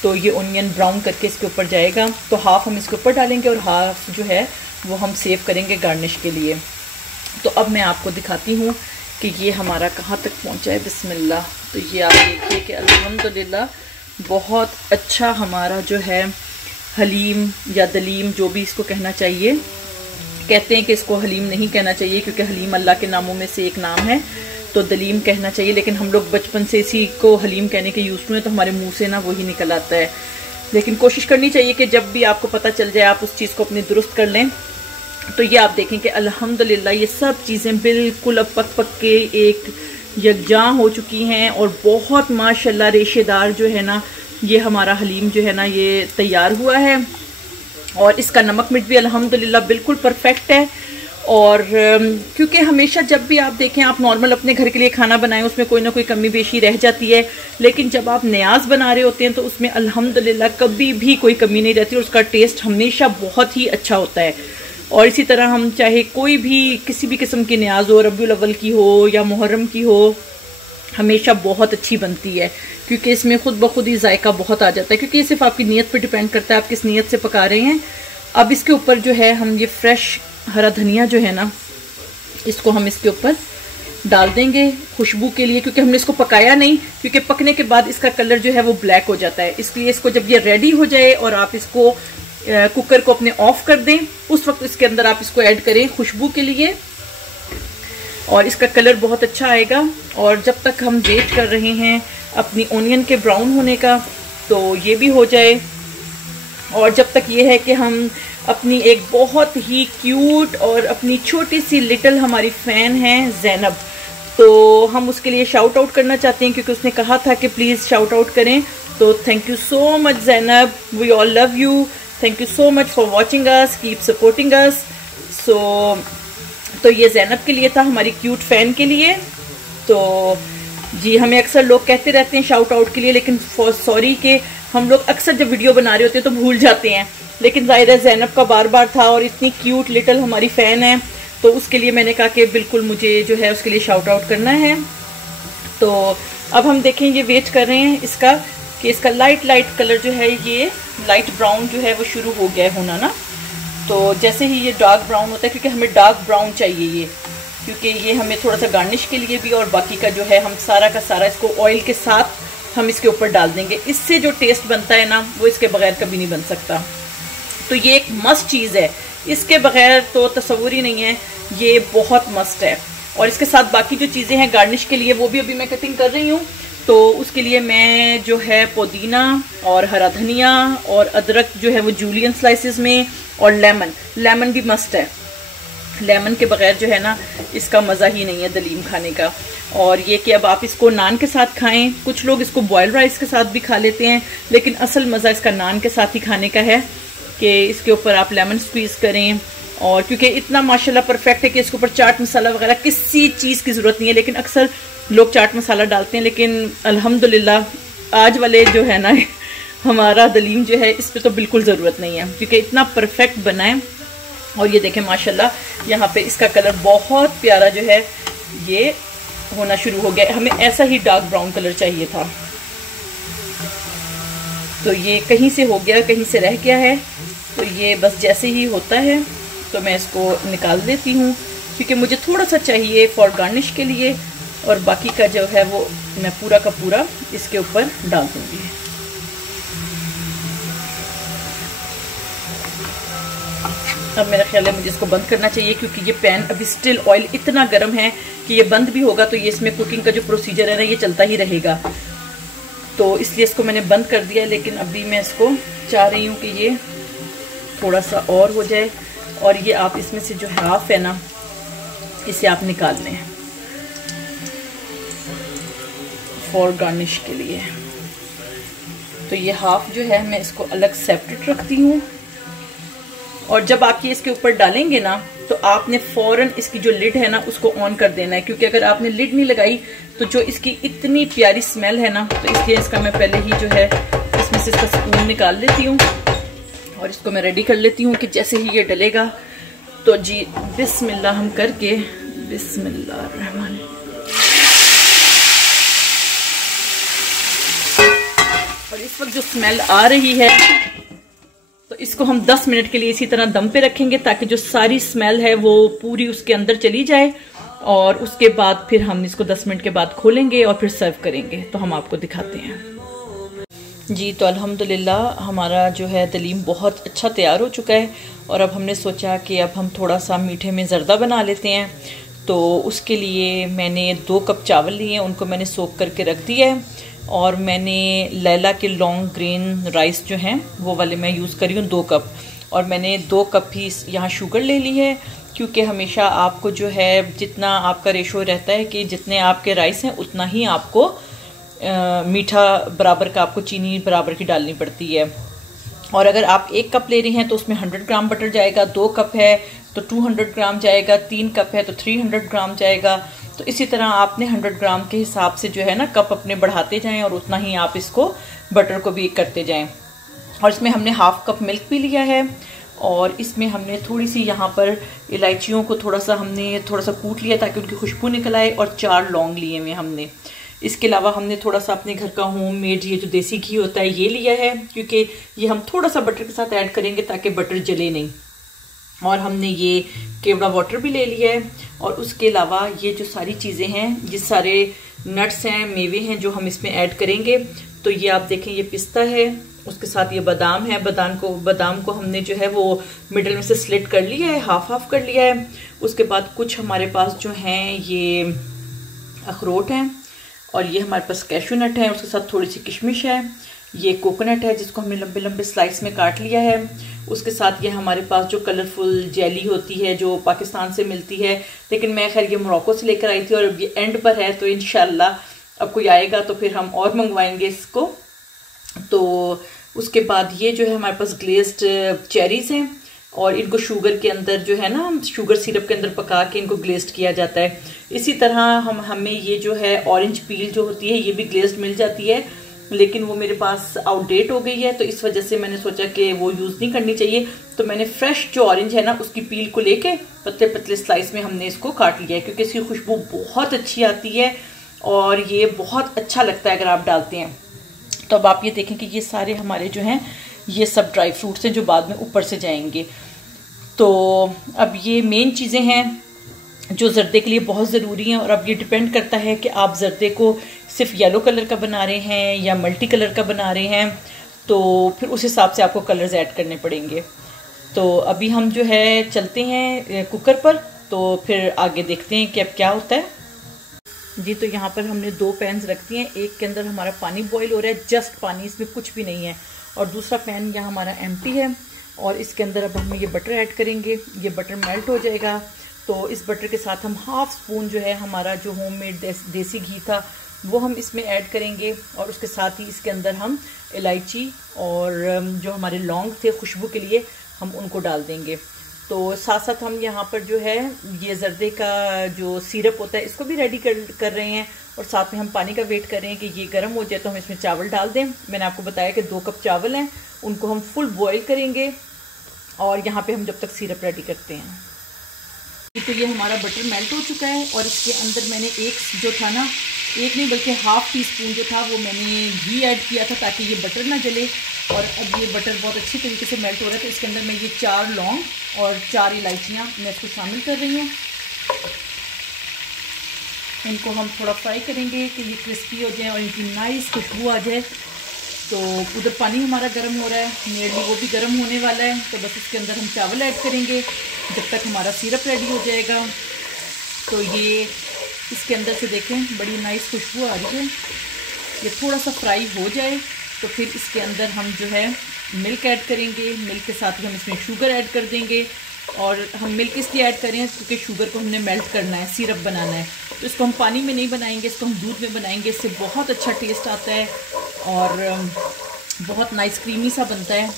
तो ये ओनियन ब्राउन करके इसके ऊपर जाएगा। तो 1/2 हम इसके ऊपर डालेंगे और 1/2 जो है वो हम सेव करेंगे गार्निश के लिए। तो अब मैं आपको दिखाती हूँ कि ये हमारा कहाँ तक पहुँचा है। बिस्मिल्लाह। तो ये आप देखिए कि अल्हम्दुलिल्लाह बहुत अच्छा हमारा जो है हलीम या दलीम, जो भी इसको कहना चाहिए। कहते हैं कि इसको हलीम नहीं कहना चाहिए क्योंकि हलीम अल्लाह के नामों में से एक नाम है, तो दलीम कहना चाहिए। लेकिन हम लोग बचपन से इसी को हलीम कहने के यूज़ हुए, तो हमारे मुंह से ना वही निकल आता है। लेकिन कोशिश करनी चाहिए कि जब भी आपको पता चल जाए आप उस चीज़ को अपनी दुरुस्त कर लें। तो ये आप देखें कि अल्हम्दुलिल्लाह ये सब चीज़ें बिल्कुल अब पक पक के एक यकजां हो चुकी हैं और बहुत माशाल्लाह रेशेदार जो है ना ये हमारा हलीम जो है ना ये तैयार हुआ है। और इसका नमक मिर्च भी अल्हम्दुलिल्लाह बिल्कुल परफेक्ट है। और क्योंकि हमेशा जब भी आप देखें, आप नॉर्मल अपने घर के लिए खाना बनाएं उसमें कोई ना कोई कमी बेशी रह जाती है, लेकिन जब आप न्याज बना रहे होते हैं तो उसमें अल्हम्दुलिल्लाह कभी भी कोई कमी नहीं रहती और उसका टेस्ट हमेशा बहुत ही अच्छा होता है। और इसी तरह हम चाहे कोई भी किसी भी किस्म की न्याज हो, रबीउल अव्वल की हो या मुहर्रम की हो, हमेशा बहुत अच्छी बनती है क्योंकि इसमें खुद ब खुद ही जायका बहुत आ जाता है। क्योंकि ये सिर्फ आपकी नीयत पे डिपेंड करता है, आप किस नीयत से पका रहे हैं। अब इसके ऊपर जो है हम ये फ्रेश हरा धनिया जो है ना इसको हम इसके ऊपर डाल देंगे खुशबू के लिए, क्योंकि हमने इसको पकाया नहीं, क्योंकि पकने के बाद इसका कलर जो है वो ब्लैक हो जाता है। इसलिए इसको जब ये रेडी हो जाए और आप इसको कुकर को अपने ऑफ कर दें, उस वक्त इसके अंदर आप इसको ऐड करें खुशबू के लिए और इसका कलर बहुत अच्छा आएगा। और जब तक हम वेट कर रहे हैं अपनी ओनियन के ब्राउन होने का, तो ये भी हो जाए। और जब तक ये है कि हम अपनी एक बहुत ही क्यूट और अपनी छोटी सी लिटिल हमारी फ़ैन है ज़ैनब, तो हम उसके लिए शाउट आउट करना चाहते हैं क्योंकि उसने कहा था कि प्लीज़ शाउट आउट करें। तो thank you so much Zainab, we all love you, thank you so much for watching us, keep supporting us. तो ये ज़ैनब के लिए था, हमारी क्यूट फ़ैन के लिए। तो जी हमें अक्सर लोग कहते रहते हैं शाउट आउट के लिए, लेकिन फॉर सॉरी कि हम लोग अक्सर जब वीडियो बना रहे होते हैं तो भूल जाते हैं। लेकिन ज़ाहिर है ज़ैनब का बार बार था और इतनी क्यूट लिटिल हमारी फ़ैन है, तो उसके लिए मैंने कहा कि बिल्कुल मुझे जो है उसके लिए शाउट आउट करना है। तो अब हम देखें, ये वेट कर रहे हैं इसका कि इसका लाइट कलर जो है ये लाइट ब्राउन जो है वो शुरू हो गया है होना ना। तो जैसे ही ये डार्क ब्राउन होता है, क्योंकि हमें डार्क ब्राउन चाहिए ये, क्योंकि ये हमें थोड़ा सा गार्निश के लिए भी, और बाकी का जो है हम सारा का सारा इसको ऑयल के साथ हम इसके ऊपर डाल देंगे। इससे जो टेस्ट बनता है ना वो इसके बगैर कभी नहीं बन सकता। तो ये एक मस्ट चीज़ है, इसके बगैर तो तस्वुर ही नहीं है, ये बहुत मस्ट है। और इसके साथ बाकी जो चीज़ें हैं गार्निश के लिए वो भी अभी मैं कटिंग कर रही हूँ। तो उसके लिए मैं जो है पुदीना और हरा धनिया और अदरक जो है वो जूलियन स्लाइसेस में, और लेमन भी मस्ट है। लेमन के बगैर जो है ना इसका मज़ा ही नहीं है दलीम खाने का। और ये कि अब आप इसको नान के साथ खाएं, कुछ लोग इसको बॉयल राइस के साथ भी खा लेते हैं, लेकिन असल मज़ा इसका नान के साथ ही खाने का है कि इसके ऊपर आप लेमन स्क्वीज़ करें। और क्योंकि इतना माशाल्लाह परफेक्ट है कि इसके ऊपर चाट मसाला वगैरह किसी चीज़ की ज़रूरत नहीं है, लेकिन अक्सर लोग चाट मसाला डालते हैं। लेकिन अल्हम्दुलिल्लाह आज वाले जो है ना हमारा दलीम जो है इस पर तो बिल्कुल ज़रूरत नहीं है, क्योंकि इतना परफेक्ट बना है। और ये देखें माशाल्लाह यहाँ पे इसका कलर बहुत प्यारा जो है ये होना शुरू हो गया। हमें ऐसा ही डार्क ब्राउन कलर चाहिए था, तो ये कहीं से हो गया कहीं से रह गया है। तो ये बस जैसे ही होता है तो मैं इसको निकाल देती हूँ, क्योंकि मुझे थोड़ा सा चाहिए फॉर गार्निश के लिए, और बाकी का जो है वो मैं पूरा का पूरा इसके ऊपर डाल दूँगी। अब मेरा ख्याल है मुझे इसको बंद करना चाहिए, क्योंकि ये पैन अभी स्टिल ऑयल इतना गर्म है कि ये बंद भी होगा तो ये इसमें कुकिंग का जो प्रोसीजर है ना ये चलता ही रहेगा। तो इसलिए इसको मैंने बंद कर दिया, लेकिन अभी मैं इसको चाह रही हूँ कि ये थोड़ा सा और हो जाए। और ये आप इसमें से जो हाफ है ना इसे आप निकाल लें फॉर गार्निश के लिए। तो ये हाफ जो है मैं इसको अलग सेपरेट रखती हूँ। और जब आप ये इसके ऊपर डालेंगे ना तो आपने फौरन इसकी जो लिड है ना उसको ऑन कर देना है, क्योंकि अगर आपने लिड नहीं लगाई तो जो इसकी इतनी प्यारी स्मेल है ना, तो इसलिए इसका मैं पहले ही जो है इसमें से इसका स्पून निकाल लेती हूँ और इसको मैं रेडी कर लेती हूँ कि जैसे ही ये डलेगा तो जी बिस्मिल्लाह हम करके, बिस्मिल्लाह रहमान। और इस वक्त जो स्मेल आ रही है तो इसको हम 10 मिनट के लिए इसी तरह दम पे रखेंगे, ताकि जो सारी स्मेल है वो पूरी उसके अंदर चली जाए। और उसके बाद फिर हम इसको 10 मिनट के बाद खोलेंगे और फिर सर्व करेंगे। तो हम आपको दिखाते हैं। जी, तो अल्हम्दुलिल्लाह हमारा जो है दलीम बहुत अच्छा तैयार हो चुका है। और अब हमने सोचा कि अब हम थोड़ा सा मीठे में ज़र्दा बना लेते हैं। तो उसके लिए मैंने 2 कप चावल लिए हैं, उनको मैंने सोक करके रख दिया है। और मैंने लैला के लॉन्ग ग्रेन राइस जो हैं वो वाले मैं यूज़ कर रही हूँ 2 कप। और मैंने 2 कप ही यहाँ शुगर ले ली है, क्योंकि हमेशा आपको जो है जितना आपका रेशो रहता है कि जितने आपके राइस हैं उतना ही आपको मीठा बराबर का, आपको चीनी बराबर की डालनी पड़ती है। और अगर आप 1 कप ले रही हैं तो उसमें 100 ग्राम बटर जाएगा, 2 कप है तो 200 ग्राम जाएगा, 3 कप है तो 300 ग्राम जाएगा। तो इसी तरह आपने 100 ग्राम के हिसाब से जो है ना कप अपने बढ़ाते जाएं और उतना ही आप इसको बटर को भी करते जाएं। और इसमें हमने 1/2 कप मिल्क भी लिया है। और इसमें हमने थोड़ी सी यहाँ पर इलायचियों को थोड़ा सा कूट लिया ताकि उनकी खुशबू निकल आए, और 4 लौंग लिए हुए हमने। इसके अलावा हमने थोड़ा सा अपने घर का होममेड ये जो देसी घी होता है ये लिया है, क्योंकि ये हम थोड़ा सा बटर के साथ ऐड करेंगे ताकि बटर जले नहीं। और हमने ये केवड़ा वाटर भी ले लिया है। और उसके अलावा ये जो सारी चीज़ें हैं, ये सारे नट्स हैं, मेवे हैं जो हम इसमें ऐड करेंगे। तो ये आप देखें, ये पिस्ता है, उसके साथ ये बादाम है। बादाम को हमने जो है वो मिडल में से स्लिट कर लिया है, हाफ कर लिया है। उसके बाद कुछ हमारे पास जो हैं ये अखरोट हैं, और ये हमारे पास कैशू नट है, उसके साथ थोड़ी सी किशमिश है। ये कोकोनट है जिसको हमने लंबे लंबे स्लाइस में काट लिया है। उसके साथ ये हमारे पास जो कलरफुल जेली होती है जो पाकिस्तान से मिलती है, लेकिन मैं खैर ये मोरक्को से लेकर आई थी और अब ये एंड पर है, तो इंशाल्लाह अब कोई आएगा तो फिर हम और मंगवाएंगे इसको। तो उसके बाद ये जो है हमारे पास ग्लेज्ड चेरीज हैं, और इनको शुगर के अंदर जो है ना, शुगर सिरप के अंदर पका के इनको ग्लेज्ड किया जाता है। इसी तरह हमें ये जो है ऑरेंज पील जो होती है ये भी ग्लेज्ड मिल जाती है, लेकिन वो मेरे पास आउटडेट हो गई है, तो इस वजह से मैंने सोचा कि वो यूज़ नहीं करनी चाहिए। तो मैंने फ्रेश जो ऑरेंज है ना उसकी पील को लेके पतले पतले स्लाइस में हमने इसको काट लिया है, क्योंकि इसकी खुशबू बहुत अच्छी आती है और ये बहुत अच्छा लगता है अगर आप डालते हैं। तो अब आप ये देखें कि ये सारे हमारे जो हैं ये सब ड्राई फ्रूट्स हैं जो बाद में ऊपर से जाएंगे। तो अब ये मेन चीज़ें हैं जो ज़र्दे के लिए बहुत ज़रूरी हैं। और अब ये डिपेंड करता है कि आप ज़र्दे को सिर्फ येलो कलर का बना रहे हैं या मल्टी कलर का बना रहे हैं, तो फिर उस हिसाब से आपको कलर्स ऐड करने पड़ेंगे। तो अभी हम जो है चलते हैं कुकर पर, तो फिर आगे देखते हैं कि अब क्या होता है। जी, तो यहाँ पर हमने 2 पैन्स रख दिए हैं। एक के अंदर हमारा पानी बॉईल हो रहा है, जस्ट पानी, इसमें कुछ भी नहीं है। और दूसरा पैन यहाँ हमारा एम्प्टी है, और इसके अंदर अब हम ये बटर ऐड करेंगे। ये बटर मेल्ट हो जाएगा, तो इस बटर के साथ हम 1/2 स्पून जो है हमारा जो होममेड देसी घी था वो हम इसमें ऐड करेंगे। और उसके साथ ही इसके अंदर हम इलायची और जो हमारे लौंग थे खुशबू के लिए हम उनको डाल देंगे। तो साथ साथ हम यहाँ पर जो है ये ज़र्दे का जो सिरप होता है इसको भी रेडी कर रहे हैं, और साथ में हम पानी का वेट कर रहे हैं कि ये गर्म हो जाए तो हम इसमें चावल डाल दें। मैंने आपको बताया कि 2 कप चावल हैं, उनको हम फुल बॉईल करेंगे, और यहाँ पे हम जब तक सिरप रेडी करते हैं। तो ये हमारा बटर मेल्ट हो चुका है, और इसके अंदर मैंने एक नहीं बल्कि 1/2 टीस्पून जो था वो मैंने घी ऐड किया था ताकि ये बटर ना जले। और अब ये बटर बहुत अच्छी तरीके से मेल्ट हो रहा है, तो इसके अंदर मैं ये 4 लौंग और 4 इलायचियाँ मैं इसको शामिल कर रही हूँ। इनको हम थोड़ा फ्राई करेंगे कि ये क्रिस्पी हो जाए और इनकी नाइस खुशबू आ जाए। तो उधर पानी हमारा गर्म हो रहा है, नियरली वो भी गर्म होने वाला है। तो बस इसके अंदर हम चावल ऐड करेंगे जब तक हमारा सिरप रेडी हो जाएगा। तो ये इसके अंदर से देखें बड़ी नाइस खुशबू आ रही है। ये थोड़ा सा फ्राई हो जाए तो फिर इसके अंदर हम जो है मिल्क ऐड करेंगे। मिल्क के साथ ही हम इसमें शुगर ऐड कर देंगे, और हम मिल्क इसलिए ऐड कर रहे हैं क्योंकि शुगर को हमने मेल्ट करना है, सिरप बनाना है। तो इसको हम पानी में नहीं बनाएंगे, इसको हम दूध में बनाएंगे। इससे बहुत अच्छा टेस्ट आता है और बहुत नाइस क्रीमी सा बनता है।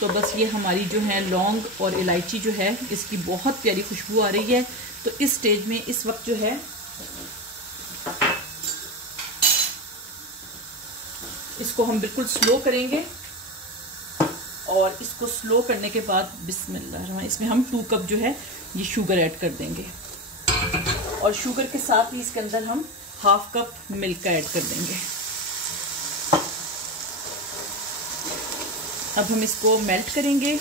तो बस ये हमारी जो है लौंग और इलायची जो है इसकी बहुत प्यारी खुशबू आ रही है। तो इस स्टेज में इस वक्त जो है इसको हम बिल्कुल स्लो करेंगे, और इसको स्लो करने के बाद बिस्मिल्लाह इसमें हम 2 कप जो है ये शुगर ऐड कर देंगे, और शुगर के साथ ही इसके अंदर हम 1/2 कप मिल्क का ऐड कर देंगे। अब हम इसको मेल्ट करेंगे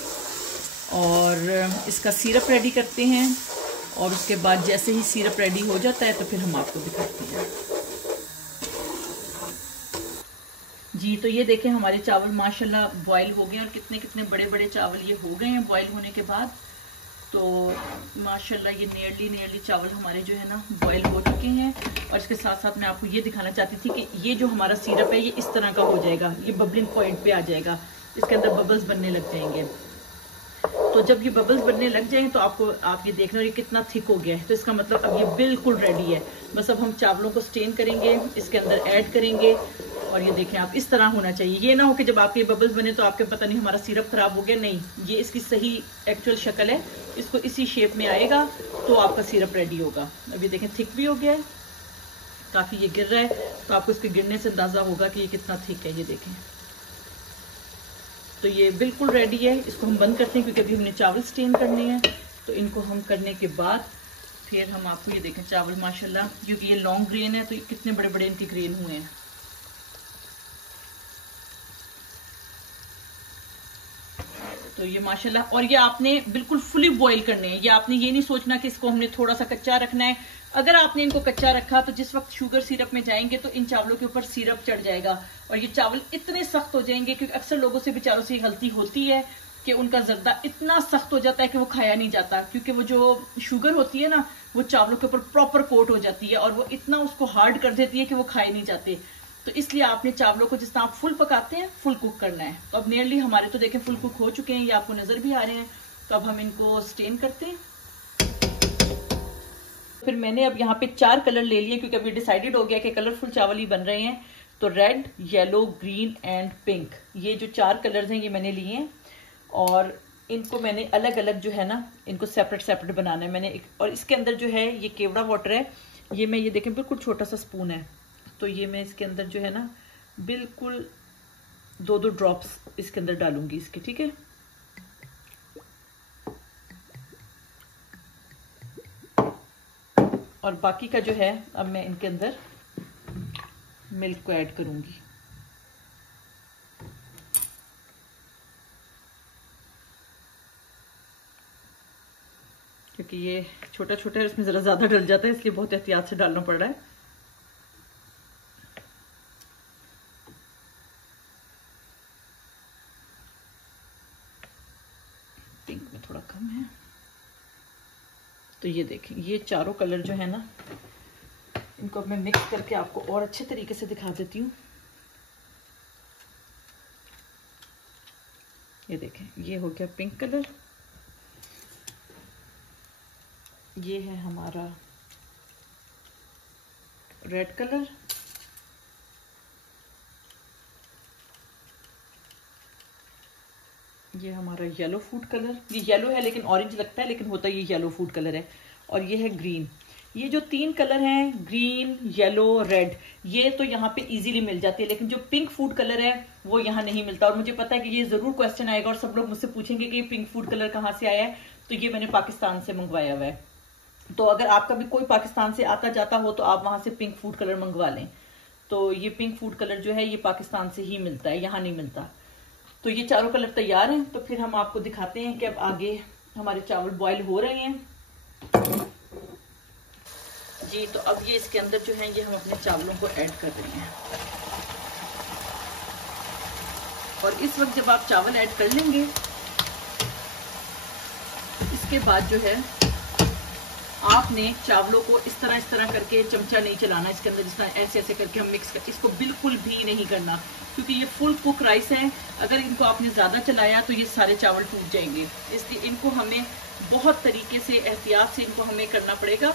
और इसका सिरप रेडी करते हैं, और उसके बाद जैसे ही सिरप रेडी हो जाता है तो फिर हम आपको दिखाते हैं। जी तो ये देखें हमारे चावल माशाल्लाह बॉईल हो गए और कितने कितने बड़े बड़े चावल ये हो गए हैं बॉईल होने के बाद। तो माशाल्लाह ये नियरली चावल हमारे जो है ना बॉईल हो चुके हैं। और इसके साथ साथ मैं आपको ये दिखाना चाहती थी कि ये जो हमारा सिरप है ये इस तरह का हो जाएगा, ये बबलिंग पॉइंट पे आ जाएगा, इसके अंदर बबल्स बनने लग जाएंगे। तो जब ये बबल्स बनने लग जाएंगे तो आप ये देख रहे हो ये कितना थिक हो गया है, तो इसका मतलब अब ये बिल्कुल रेडी है। बस अब हम चावलों को स्टेन करेंगे, इसके अंदर ऐड करेंगे और ये देखें आप इस तरह होना चाहिए। ये ना हो कि जब आपके बबल्स बने तो आपके पता नहीं हमारा सिरप खराब हो गया, नहीं, ये इसकी सही एक्चुअल शक्ल है, इसको इसी शेप में आएगा तो आपका सिरप रेडी होगा। अब ये देखें थिक भी हो गया है, काफी ये गिर रहा है तो आपको इसके गिरने से अंदाजा होगा कि ये कितना थिक है। ये देखें तो ये बिल्कुल रेडी है। इसको हम बंद करते हैं क्योंकि अभी हमने चावल स्टेन करने हैं। तो इनको हम करने के बाद फिर हम आपको ये देखें चावल माशाल्लाह, क्योंकि ये लॉन्ग ग्रेन है तो ये कितने बड़े बड़े इनके ग्रेन हुए हैं। तो ये माशाल्लाह, और ये आपने बिल्कुल फुली बॉईल करने हैं। ये आपने ये नहीं सोचना कि इसको हमने थोड़ा सा कच्चा रखना है। अगर आपने इनको कच्चा रखा तो जिस वक्त शुगर सिरप में जाएंगे तो इन चावलों के ऊपर सिरप चढ़ जाएगा और ये चावल इतने सख्त हो जाएंगे, क्योंकि अक्सर लोगों से बेचारों से गलती होती है कि उनका जर्दा इतना सख्त हो जाता है कि वो खाया नहीं जाता, क्योंकि वो जो शुगर होती है ना वो चावलों के ऊपर प्रॉपर कोट हो जाती है और वो इतना उसको हार्ड कर देती है कि वो खाए नहीं जाते। तो इसलिए आपने चावलों को जिस तरह आप फुल पकाते हैं फुल कुक करना है। तो अब नियरली हमारे तो देखें फुल कुक हो चुके हैं, ये आपको नजर भी आ रहे हैं। तो अब हम इनको स्टेन करते हैं। फिर मैंने अब यहाँ पे 4 कलर ले लिए क्योंकि अभी डिसाइडेड हो गया कि कलरफुल चावल ही बन रहे हैं। तो red, yellow, green and pink, ये जो 4 कलर्स हैं ये मैंने लिए हैं और इनको मैंने अलग अलग जो है ना इनको सेपरेट बनाना है मैंने। और इसके अंदर जो है ये केवड़ा वाटर है, ये मैं ये देखें बिल्कुल छोटा सा स्पून है, तो ये मैं इसके अंदर जो है ना बिल्कुल 2-2 ड्रॉप्स इसके अंदर डालूंगी इसके, ठीक है। और बाकी का जो है अब मैं इनके अंदर मिल्क को ऐड करूंगी। क्योंकि ये छोटा छोटा है इसमें जरा ज्यादा डल जाता है, इसलिए बहुत एहतियात से डालना पड़ रहा है। पिंक में थोड़ा कम है। तो ये देखें ये चारों कलर जो है ना इनको मैं मिक्स करके आपको और अच्छे तरीके से दिखा देती हूँ। ये देखें ये हो गया पिंक कलर, ये है हमारा रेड कलर, ये हमारा येलो फूड कलर। ये येलो है लेकिन ऑरेंज लगता है, लेकिन होता ये येलो फूड कलर है। और ये है ग्रीन। ये जो 3 कलर हैं ग्रीन, येलो, रेड, ये तो यहाँ पे इजीली मिल जाती है, लेकिन जो पिंक फूड कलर है वो यहाँ नहीं मिलता। और मुझे पता है कि ये जरूर क्वेश्चन आएगा और सब लोग मुझसे पूछेंगे कि ये पिंक फूड कलर कहाँ से आया है। तो ये मैंने पाकिस्तान से मंगवाया हुआ है। तो अगर आपका भी कोई पाकिस्तान से आता जाता हो तो आप वहां से पिंक फूड कलर मंगवा लें। तो ये पिंक फूड कलर जो है ये पाकिस्तान से ही मिलता है, यहाँ नहीं मिलता। तो ये चारों कलर तैयार हैं। तो फिर हम आपको दिखाते हैं कि अब आगे हमारे चावल बॉईल हो रहे हैं जी। तो अब ये इसके अंदर जो है ये हम अपने चावलों को ऐड कर रहे हैं। और इस वक्त जब आप चावल ऐड कर लेंगे इसके बाद जो है आपने चावलों को इस तरह करके चमचा नहीं चलाना इसके अंदर, जिस तरह ऐसे करके हम मिक्स कर, इसको बिल्कुल भी नहीं करना क्योंकि ये फुल कुक राइस है। अगर इनको आपने ज्यादा चलाया तो ये सारे चावल टूट जाएंगे, इसलिए इनको हमें बहुत तरीके से एहतियात से इनको हमें करना पड़ेगा।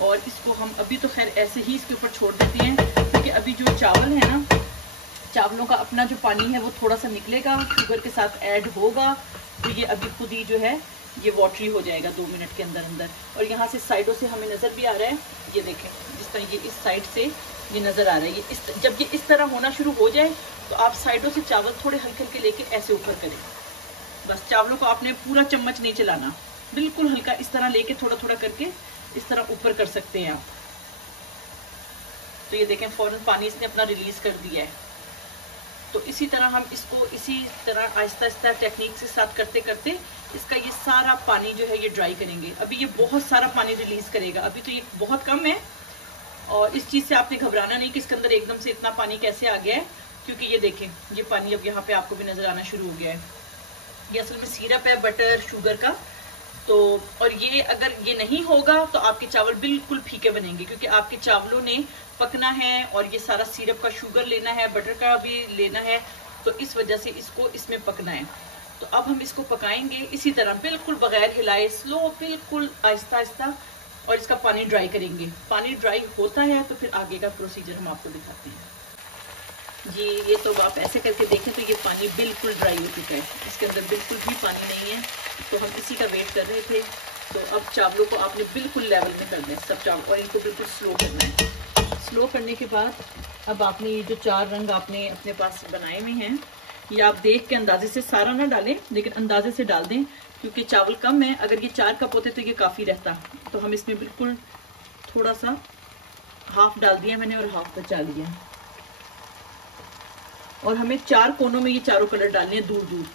और इसको हम अभी तो खैर ऐसे ही इसके ऊपर छोड़ देते हैं क्योंकि अभी जो चावल है ना, चावलों का अपना जो पानी है वो थोड़ा सा निकलेगा, शुगर के साथ ऐड होगा, तो ये अभी खुद ही जो है ये वाटरी हो जाएगा 2 मिनट के अंदर अंदर। और यहाँ से साइडों से हमें नजर भी आ रहा है, ये देखें जिस तरह ये इस साइड से ये नजर आ रहा है। ये जब ये इस तरह होना शुरू हो जाए तो आप साइडों से चावल थोड़े हल्के हल्के लेके ऐसे ऊपर करें। बस चावलों को आपने पूरा चम्मच नहीं चलाना, बिल्कुल हल्का इस तरह लेके थोड़ा थोड़ा करके इस तरह ऊपर कर सकते हैं आप। तो ये देखें फौरन पानी इसने अपना रिलीज कर दिया है। तो इसी तरह हम इसको इसी तरह आहिस्ता आहिस्ता टेक्निक से साथ करते करते इसका ये सारा पानी जो है ये ड्राई करेंगे। अभी ये बहुत सारा पानी रिलीज करेगा, अभी तो ये बहुत कम है। और इस चीज से आपने घबराना नहीं कि इसके अंदर एकदम से इतना पानी कैसे आ गया है। क्योंकि ये देखें ये पानी अब यहाँ पे आपको भी नजर आना शुरू हो गया है। ये असल में सिरप है बटर शुगर का। तो और ये अगर ये नहीं होगा तो आपके चावल बिल्कुल फीके बनेंगे, क्योंकि आपके चावलों ने पकना है और ये सारा सिरप का शुगर लेना है, बटर का भी लेना है, तो इस वजह से इसको इसमें पकना है। तो अब हम इसको पकाएंगे इसी तरह बिल्कुल बगैर हिलाए, स्लो, बिल्कुल आहिस्ता आहिस्ता, और इसका पानी ड्राई करेंगे। पानी ड्राई होता है तो फिर आगे का प्रोसीजर हम आपको दिखाते हैं। जी ये तो आप ऐसे करके देखें तो ये पानी बिल्कुल ड्राई हो चुका है, इसके अंदर बिल्कुल भी पानी नहीं है। तो हम इसी का वेट कर रहे थे। तो अब चावलों को आपने बिल्कुल लेवल में करना है सब चावल, और इनको बिल्कुल स्लो करना है। स्लो करने के बाद अब आपने ये जो 4 रंग आपने अपने पास बनाए हुए हैं, ये आप देख के अंदाजे से सारा ना डालें, लेकिन अंदाजे से डाल दें, क्योंकि चावल कम है। अगर ये 4 कप होते तो ये काफ़ी रहता। तो हम इसमें बिल्कुल थोड़ा सा हाफ डाल दिया मैंने और हाफ बचा लिया। और हमें 4 कोनों में ये चारों कलर डालने हैं, दूर दूर।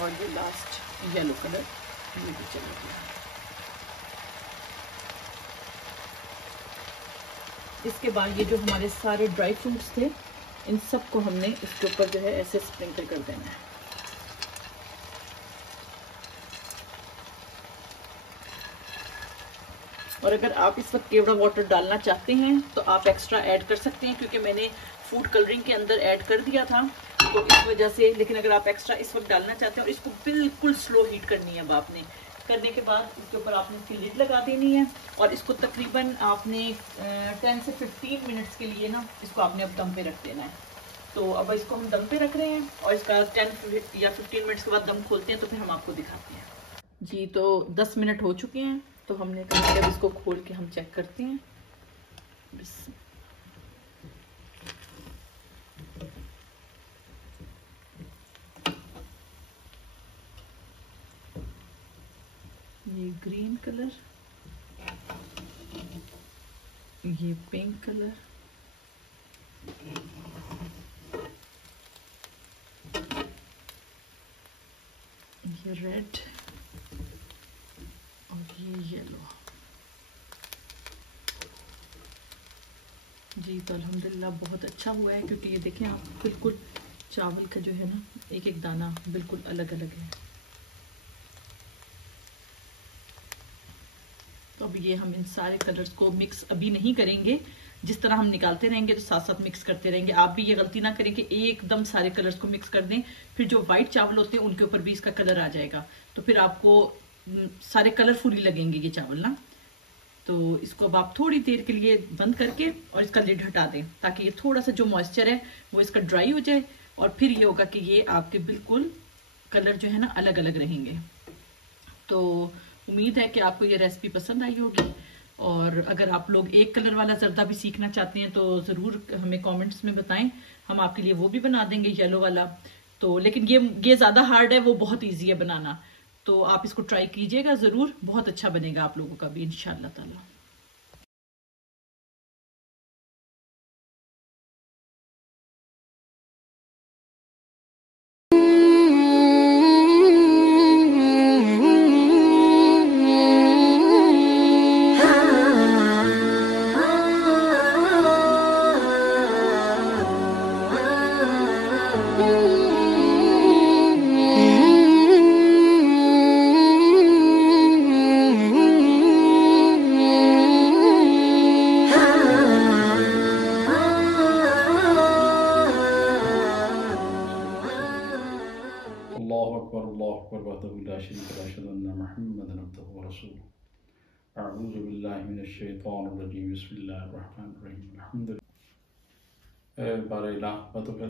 और ये लास्ट येलो कलर ये भी चला गया। इसके बाद ये जो हमारे सारे ड्राई फ्रूट्स थे, इन सब को हमने इसके ऊपर जो है ऐसे स्प्रिंकल कर देना है। और अगर आप इस वक्त केवड़ा वाटर डालना चाहते हैं तो आप एक्स्ट्रा ऐड कर सकते हैं, क्योंकि मैंने फूड कलरिंग के अंदर ऐड कर दिया था, तो इस वजह से। लेकिन अगर आप एक्स्ट्रा इस वक्त डालना चाहते हैं, और इसको बिल्कुल स्लो हीट करनी है। अब आपने करने के बाद इसके ऊपर आपने इसकी लिड लगा देनी है, और इसको तकरीबन आपने 10 से 15 मिनट्स के लिए ना इसको आपने अब दम पे रख देना है। तो अब इसको हम दम पे रख रहे हैं, और इसका 10 या 15 मिनट्स के बाद दम खोलते हैं, तो फिर हम आपको दिखाते हैं। जी तो 10 मिनट हो चुके हैं, तो हमने कहा कि अब इसको खोल के हम चेक करते हैं। ये ग्रीन कलर, ये पिंक कलर, ये रेड, और ये येलो। जी तो अल्हम्दुलिल्लाह बहुत अच्छा हुआ है, क्योंकि ये देखें आप बिल्कुल चावल का जो है ना एक एक दाना बिल्कुल अलग अलग है। तो अब ये हम इन सारे कलर्स को मिक्स अभी नहीं करेंगे, जिस तरह हम निकालते रहेंगे तो साथ साथ मिक्स करते रहेंगे। आप भी ये गलती ना करें कि एकदम सारे कलर्स को मिक्स कर दें, फिर जो वाइट चावल होते हैं उनके ऊपर भी इसका कलर आ जाएगा, तो फिर आपको सारे कलरफुल ही लगेंगे ये चावल ना। तो इसको अब आप थोड़ी देर के लिए बंद करके और इसका लिड हटा दें, ताकि ये थोड़ा सा जो मॉइस्चर है वो इसका ड्राई हो जाए, और फिर ये होगा कि ये आपके बिल्कुल कलर जो है ना अलग अलग रहेंगे। तो उम्मीद है कि आपको ये रेसिपी पसंद आई होगी, और अगर आप लोग एक कलर वाला जर्दा भी सीखना चाहते हैं तो ज़रूर हमें कमेंट्स में बताएं, हम आपके लिए वो भी बना देंगे येलो वाला। तो लेकिन ये ज़्यादा हार्ड है, वो बहुत ईजी है बनाना, तो आप इसको ट्राई कीजिएगा ज़रूर, बहुत अच्छा बनेगा आप लोगों का भी इंशाअल्लाह ताला।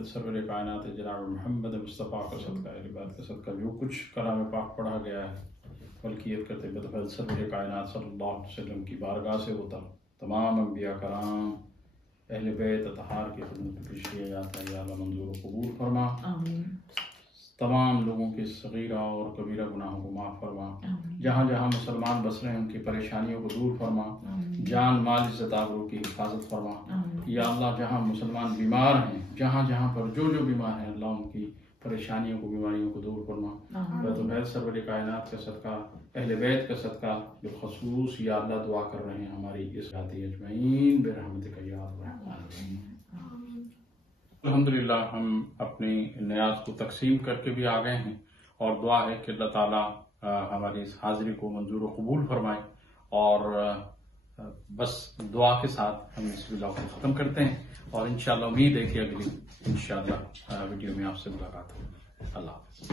सरवर कायनात जनाब मोहम्मद मुस्तफ़ा का सदका बात का सदका जो कुछ कलाम पाक पढ़ा गया है, बल्कियत करते बतौर सरवर कायनात सल्लल्लाहु अलैहि वसल्लम की बारगाह से होता तमाम अंबिया कराम अहले बैत अतहार की खिदमत में पेश किया जाता है। या अल्लाह मंजूर व कबूल फरमा, तमाम लोगों के सगीरा और कबीरा गुनाहों को माफ़ फरमा, जहाँ जहाँ मुसलमान बस रहे हैं उनकी परेशानियों को दूर फरमा, जान माल इज़्ज़त आबरू की हिफाजत फरमा। या अल्लाह जहाँ मुसलमान बीमार हैं, जहाँ जहाँ पर जो जो बीमार हैं, अल्लाह उनकी परेशानियों को, बीमारियों को दूर फरमा। बैत सरवर कायनात का सदका, अहले बैत का सदका बिलखसूस या अल्लाह दुआ कर रहे हैं हमारी इस राती अजमईन बिरहमतिका या अल्लाह। अल्हम्दुलिल्लाह हम अपनी नियाज को तकसीम करके भी आ गए हैं और दुआ है कि अल्लाह ताला हमारी इस हाजिरी को मंजूर व कबूल फरमाए। और बस दुआ के साथ हम इस वीडियो को ख़त्म करते हैं और इंशाअल्लाह उम्मीद है कि अगली इंशाअल्लाह वीडियो में आपसे मुलाकात होगी। अल्लाह हाफ़िज़।